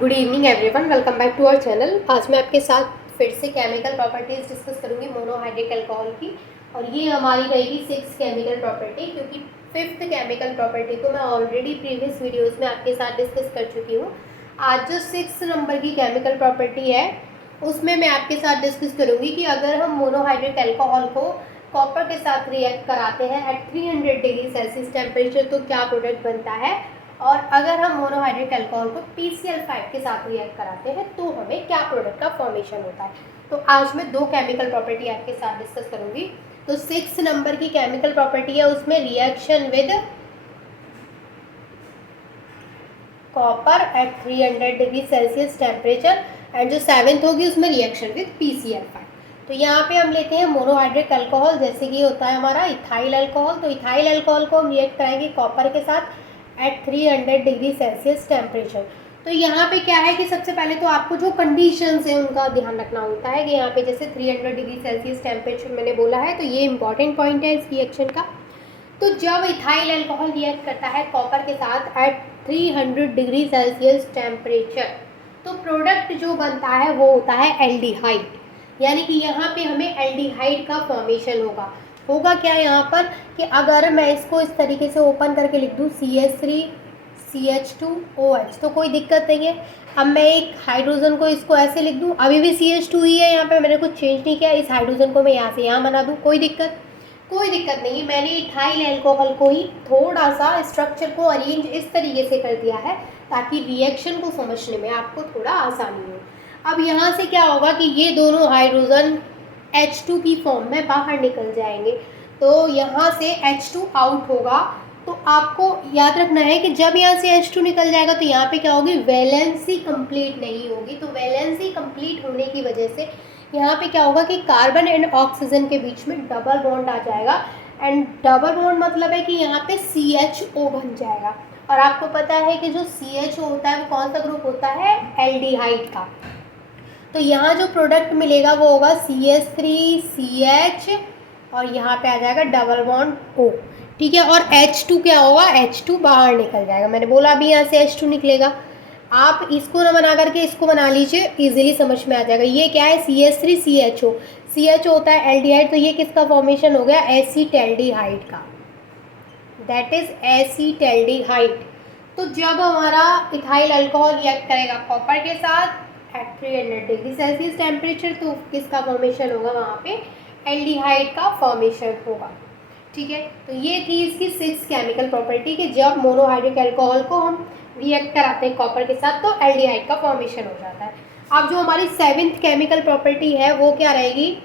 Good evening everyone, welcome back to our channel. आज मैं आपके साथ फिर से केमिकल प्रॉपर्टीज़ डिस्कस करूंगी मोनोहाइड्रिक अल्कोहल की। और ये हमारी रहेगी 6th केमिकल प्रॉपर्टी, क्योंकि 5th केमिकल प्रॉपर्टी को मैं ऑलरेडी प्रीवियस वीडियोस में आपके साथ डिस्कस कर चुकी हूँ। आज जो 6th नंबर की केमिकल प्रॉपर्टी है उसमें मैं आपके साथ डिस्कस करूँगी कि अगर हम मोनोहाइड्रिक अल्कोहल को कॉपर के साथ रिएक्ट कराते हैं एट 300 डिग्री सेल्सियस टेम्परेचर तो क्या प्रोडक्ट बनता है, और अगर हम मोनोहाइड्रिक अल्कोहल को PCl5 के साथ रिएक्ट कराते हैं तो हमें क्या प्रोडक्ट का फॉर्मेशन होता है। तो आज मैं दो केमिकल प्रॉपर्टी आपके साथ डिस्कस करूंगी। तो 6 नंबर की केमिकल प्रॉपर्टी है, उसमें reaction with copper at 300 degree celsius temperature, and जो 7th होगी उसमें रिएक्शन विद PCl5। तो यहाँ पे हम लेते हैं मोनोहाइड्रिक अल्कोहल, जैसे कि होता है हमारा इथाइल अल्कोहल। तो इथाइल अल्कोहल को हम रिएक्ट कराएंगे कॉपर के साथ एट 300 डिग्री सेल्सियस टेम्परेचर। तो यहाँ पे क्या है कि सबसे पहले तो आपको जो कंडीशंस है उनका ध्यान रखना होता है कि यहाँ पे जैसे 300 डिग्री सेल्सियस टेम्परेचर मैंने बोला है, तो ये इंपॉर्टेंट पॉइंट है इस रिएक्शन का। तो जब इथाइल अल्कोहल रिएक्ट करता है कॉपर के साथ एट 300 डिग्री सेल्सियस टेम्परेचर, तो प्रोडक्ट जो बनता है वो होता है एल्डिहाइड। यानी कि यहाँ पे हमें एल्डिहाइड का फॉर्मेशन होगा क्या यहाँ पर कि अगर मैं इसको इस तरीके से ओपन करके लिख दूँ CH3 CH2OH तो कोई दिक्कत नहीं है। अब मैं एक हाइड्रोजन को इसको ऐसे लिख दूँ, अभी भी CH2 ही है, यहाँ पे मैंने कुछ चेंज नहीं किया। इस हाइड्रोजन को मैं यहाँ से यहाँ बना दूँ, कोई दिक्कत नहीं है। मैंने इथाइल अल्कोहल को ही थोड़ा सा स्ट्रक्चर को अरेंज इस तरीके से कर दिया है ताकि रिएक्शन को समझने में आपको थोड़ा आसानी हो। अब यहाँ से क्या होगा कि ये दोनों हाइड्रोजन H2 की फॉर्म में बाहर निकल जाएंगे, तो यहाँ से H2 आउट होगा। तो आपको याद रखना है कि जब यहाँ से H2 निकल जाएगा तो यहाँ पे क्या होगी, वैलेंसी कंप्लीट नहीं होगी। तो वैलेंसी कंप्लीट होने की वजह से यहाँ पे क्या होगा कि कार्बन एंड ऑक्सीजन के बीच में डबल बॉन्ड आ जाएगा, एंड डबल बॉन्ड मतलब है कि यहाँ पे CHO बन जाएगा। और आपको पता है कि जो CHO होता है वो कौन सा ग्रुप होता है, एल्डिहाइड का। तो यहाँ जो प्रोडक्ट मिलेगा वो होगा CH3CH और यहाँ पे आ जाएगा डबल बॉन्ड O, ठीक है। और H2 क्या होगा, H2 बाहर निकल जाएगा। मैंने बोला अभी यहाँ से H2 निकलेगा। आप इसको ना बना करके इसको बना लीजिए, इजीली समझ में आ जाएगा। ये क्या है, CH3CHO। CH होता है एल्डिहाइड, तो ये किसका फॉर्मेशन हो गया, एसीटैल्डिहाइड का, दैट इज एसीटैल्डिहाइड। तो जब हमारा इथाइल अल्कोहल रिएक्ट करेगा कॉपर के साथ एट 300 डिग्री सेल्सियस टेम्परेचर, तो किसका फॉर्मेशन होगा, वहाँ पे एल्डिहाइड का फॉर्मेशन होगा, ठीक है। तो ये थी इसकी 6 केमिकल प्रॉपर्टी कि जब मोनोहाइड्रिक अल्कोहल को हम रिएक्ट कराते हैं कॉपर के साथ तो एल्डिहाइड का फॉर्मेशन हो जाता है। अब जो हमारी 7th केमिकल प्रॉपर्टी है वो क्या रहेगी,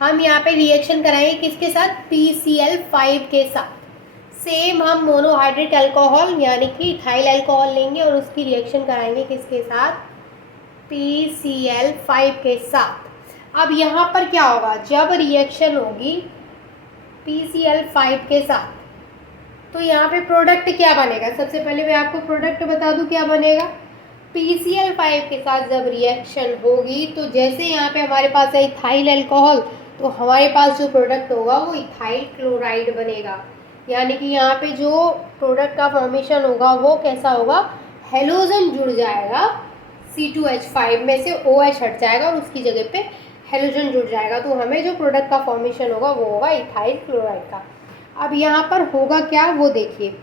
हम यहाँ पे रिएक्शन कराएंगे किसके साथ, PCl5 के साथ। सेम हम मोनोहाइड्रिक अल्कोहल यानी कि इथाइल अल्कोहल लेंगे और उसकी रिएक्शन कराएंगे किसके साथ, PCl5 के साथ। अब यहाँ पर क्या होगा, जब रिएक्शन होगी PCl5 के साथ तो यहाँ पे प्रोडक्ट क्या बनेगा, सबसे पहले मैं आपको प्रोडक्ट बता दूँ क्या बनेगा। PCl5 के साथ जब रिएक्शन होगी तो जैसे यहाँ पे हमारे पास है इथाइल अल्कोहल, तो हमारे पास जो प्रोडक्ट होगा वो इथाइल क्लोराइड बनेगा। यानी कि यहाँ पे जो प्रोडक्ट का फॉर्मेशन होगा वो कैसा होगा, हेलोजन जुड़ जाएगा, C2H5 में से OH हट जाएगा और उसकी जगह पे हेलोजन जुड़ जाएगा। तो हमें जो प्रोडक्ट का फॉर्मेशन होगा वो होगा इथाइल क्लोराइड का। अब यहाँ पर होगा क्या वो देखिए,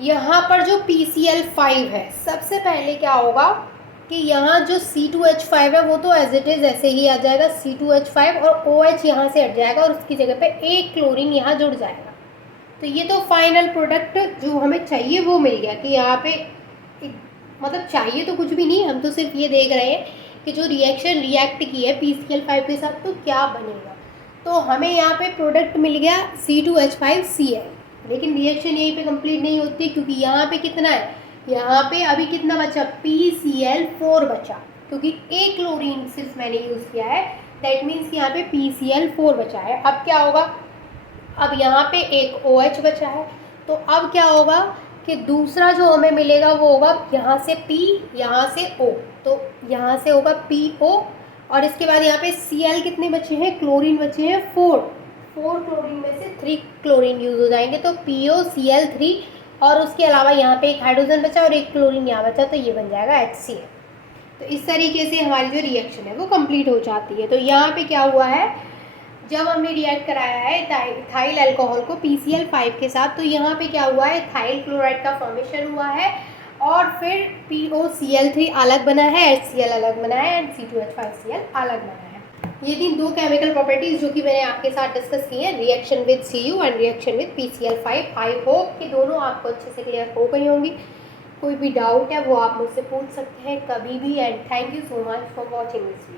यहाँ पर जो PCl5 है सबसे पहले क्या होगा कि यहाँ जो C2H5 है वो तो एज इट इज़ ऐसे ही आ जाएगा, C2H5 और OH यहाँ से हट जाएगा और उसकी जगह पे एक क्लोरीन यहाँ जुड़ जाएगा। तो ये तो फाइनल प्रोडक्ट जो हमें चाहिए वो मिल गया कि यहाँ पे मतलब चाहिए तो कुछ भी नहीं, हम तो सिर्फ ये देख रहे हैं कि जो रिएक्शन रिएक्ट की है PCl5 के साथ तो क्या बनेगा। तो हमें यहाँ पे प्रोडक्ट मिल गया C2H5Cl, लेकिन रिएक्शन यहीं पे कंप्लीट नहीं होती क्योंकि यहाँ पे कितना है, यहाँ पे अभी कितना बचा, PCl4 बचा, क्योंकि एक क्लोरीन सिर्फ मैंने यूज़ किया है, दैट मीन्स कि यहाँ पे PCl4 बचा है। अब क्या होगा, अब यहाँ पे एक OH बचा है, तो अब क्या होगा कि दूसरा जो हमें मिलेगा वो होगा यहाँ से P, यहाँ से O, तो यहाँ से होगा PO और इसके बाद यहाँ पे Cl कितने बचे हैं, क्लोरीन बचे हैं 4 क्लोरीन में से 3 क्लोरीन यूज़ हो जाएंगे, तो POCl3 और उसके अलावा यहाँ पे एक हाइड्रोजन बचा और एक क्लोरीन यहाँ बचा, तो ये बन जाएगा HCl। तो इस तरीके से हमारी जो रिएक्शन है वो कंप्लीट हो जाती है। तो यहाँ पे क्या हुआ है, जब हमने रिएक्ट कराया है इथाइल अल्कोहल को PCl5 के साथ, तो यहाँ पे क्या हुआ है, इथाइल क्लोराइड का फॉर्मेशन हुआ है और फिर POCl3 अलग बना है, HCl अलग बना है एंड C2H5Cl अलग बना है। ये थी दो केमिकल प्रॉपर्टीज जो कि मैंने आपके साथ डिस्कस की हैं, reaction with Cu and reaction with PCl5। I hope कि दोनों आपको अच्छे से क्लियर हो गई होंगी। कोई भी डाउट है वो आप मुझसे पूछ सकते हैं कभी भी, and thank you so much for watching this video.